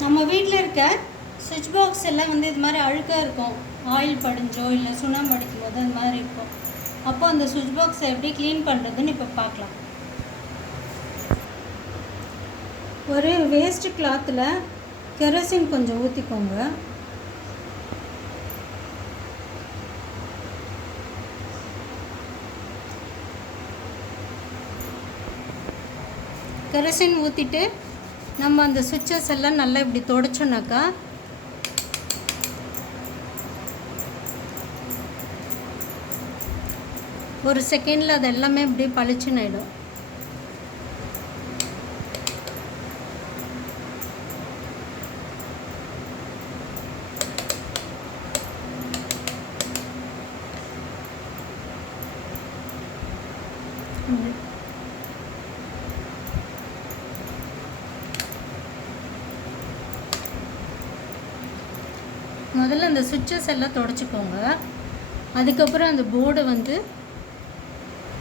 நம்ம வீட்டில் இருக்க சுவிட்ச் பாக்ஸ் எல்லாம் வந்து இது மாதிரி அழுக்காக இருக்கும். ஆயில் படிஞ்சோ இல்லை சுண்ணாம்பு அடிக்கும் போது அந்த மாதிரி இருக்கும். அப்போ அந்த சுவிட்ச் பாக்ஸை எப்படி க்ளீன் பண்ணுறதுன்னு இப்போ பார்க்கலாம். ஒரு வேஸ்ட் கிளாத்தில் கெரோசின் கொஞ்சம் ஊற்றிக்கோங்க. கெரோசின் ஊற்றிட்டு நம்ம அந்த சுவிட்சஸ் எல்லாம் நல்லா இப்படி தொடச்சோன்னாக்கா ஒரு செகண்டில் அது எல்லாமே இப்படி பளிச்சுன்னு ஆகிடும். முதல்ல அந்த சுவிட்சஸ் எல்லாம் தொடச்சிக்கோங்க. அதுக்கப்புறம் அந்த போர்டை வந்து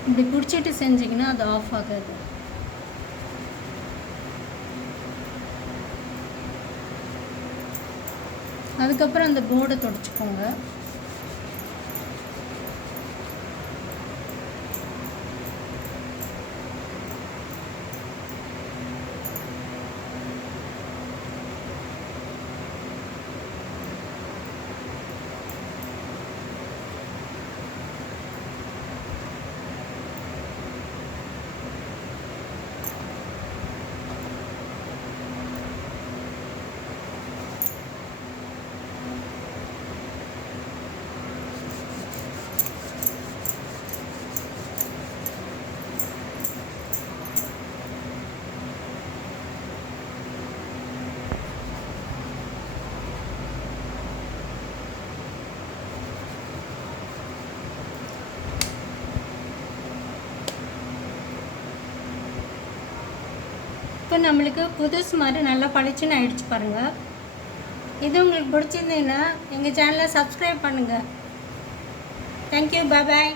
இப்படி பிடிச்சிட்டு செஞ்சிங்கன்னா அது ஆஃப் ஆகாது. அதுக்கப்புறம் அந்த போர்டை தொடச்சிக்கோங்க. இப்போ நம்மளுக்கு புதுசு மாதிரி நல்லா பளிச்சுன்னு ஆயிடுச்சு பாருங்கள். இது உங்களுக்கு பிடிச்சிருந்தீங்கன்னா எங்கள் சேனலை சப்ஸ்கிரைப் பண்ணுங்கள். தேங்க்யூ, பாய்.